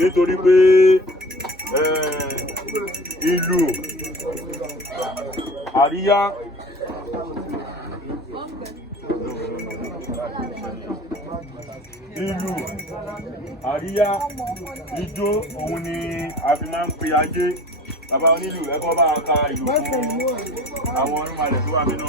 nítorí pé ìlú àríyá ijó òun ni a fi máa ń pe ajé. Bàbá onílù ẹ̀kọ́ bá ka ìlú fún àwọn ọ̀rúnmalẹ̀ tó wà nínú.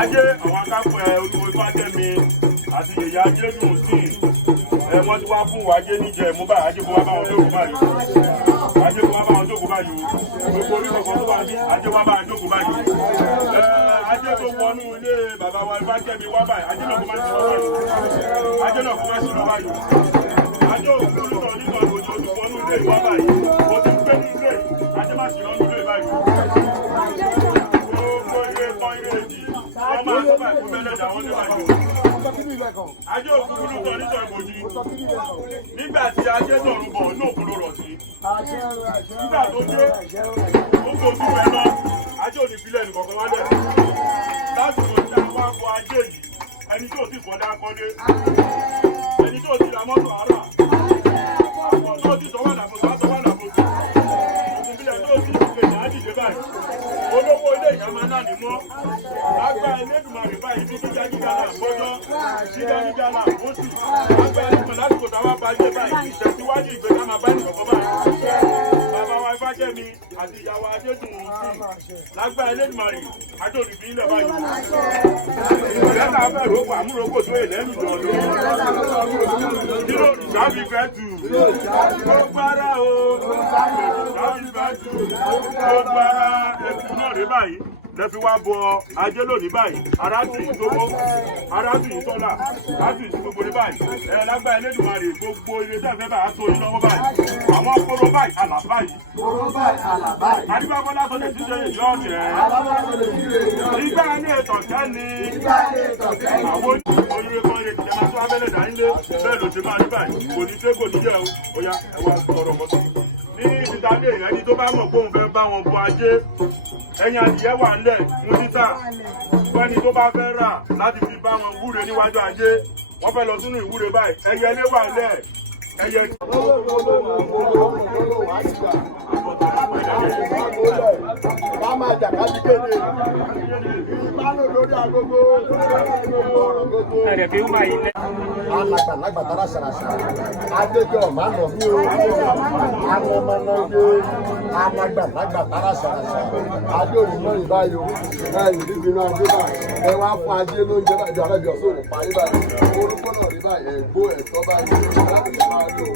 Ajé àwọn akápẹ́ olúwo Ifátẹ́mi àti yèyé ajé dùn sí wọ́n ti wá fún wájé níjẹ̀ mú báyìí ajé kó wá bá wọn jókòó báyìí gbogbo orí kọ̀ọ̀kan tó wà ní ajé wá bá wọn jókòó báyìí ajé tó wọnú ilé bàbá wa Ifátẹ́mi wá báyìí ajé náà kó má sí lọ báyìí ajé òkú lọ nígbà òjò tó wọnú ilé ìwá báyìí ó ti gbé ní ilé ajé má sí lọ́nú ilé báyìí. Ajé òkúrú tọ́ nítorí ìbòjì nígbà tí ajé sọ̀rọ̀ bọ̀ ní òkúrú rọ̀ sí. Nígbà tó dé, ó kò ojú rẹ̀ lọ, ajé òní ìbílẹ̀ nìkọ̀kan wálẹ̀. Láti mọ̀ sí àwọn akọ ajé yìí, ẹni tí ò sì fọ́dá kọ́lé, ẹni tí ò sì ra mọ́tò àárà, àwọn tó ti sọ wà lábòsí, òkun bílẹ̀ tó sì lè ní àdìdé báyìí. Olówó ilé ìyá máa náà ní mọ́. Lágbá Elédùmarè báyìí bí gíga gíga là ń gbọ́dọ̀, gíga gíga là ń gbóṣù. Lágbá Elédùmarè lásìkò táwa bá jẹ́ báyìí, ìtẹ̀síwájú ìgbéga máa bá nìkan báyìí. Bàbá wa Ifátẹ́mi àti ìyàwó Adédùn sí. Lágbá Elédùmarè, Adóòdì fi ilẹ̀ báyìí. Ìrẹ́ta fẹ́ rògbò àmúrògbò tó èlẹ́ nù lọ́dọ̀. Kíró ìsáfi fẹ́ tù. Gbogbo ara o. Ìsáfi fẹ́ tù. Gbogbo ara ẹ̀kú náà rí báyìí. Lẹ́fi wá bọ ajé lónìí báyìí, aráàtì yìí tówó, aráàtì yìí tọ́lá, aráàtì yìí gbogbo ní báyìí, lágbá Elédùmarè gbogbo ilé tẹ́fẹ́ bá a tó yín lọ́wọ́ báyìí, àwọn kóró báyìí, àlà báyìí. Adébábọ́lá sọ́dẹ̀ ti ṣe ìyá ọ̀tẹ̀. Ìgbà ní ètò kẹ́ni, àwọn oyinre kan yẹ kìí máa tó abẹ́lẹ̀ dání lé, bẹ́ẹ̀ ló ti máa rí báyìí, kò ní ṣe kò ní jẹ́ o, ó yá ẹ wá sọ̀rọ̀ mọ́tò. Ní ìdílé ẹni tó bá mọ̀ pé òun fẹ́ bá wọn bọ ajé, ẹ̀yin adìyẹ wà ńlẹ̀ fún títà fẹ́ni tó bá fẹ́ rà láti fi bá wọn wúre níwájú ajé wọ́n fẹ́ lọ sínú ìwúre báyìí ẹyẹlé wà ńlẹ̀ ẹyẹ. Bá máa jà kájí kéde ìmánú lórí agogo ẹ̀rẹ̀ fi ń bá yín lẹ́. Alàgbàlagbà tara ṣàràṣà adéjọ́ máa nà mí o àwọn ọmọ náà yé alàgbàlagbà tara ṣàràṣà adé òyìnbó ìbáyò ìdíje náà dé báyìí ẹ wá fún ajé lóúnjẹ báyìí bí ọ̀rẹ́ bí ọ̀sán òní parí báyìí orúkọ náà rí báyìí ẹ̀gbó ẹ̀tọ́ báyìí láti máa lò.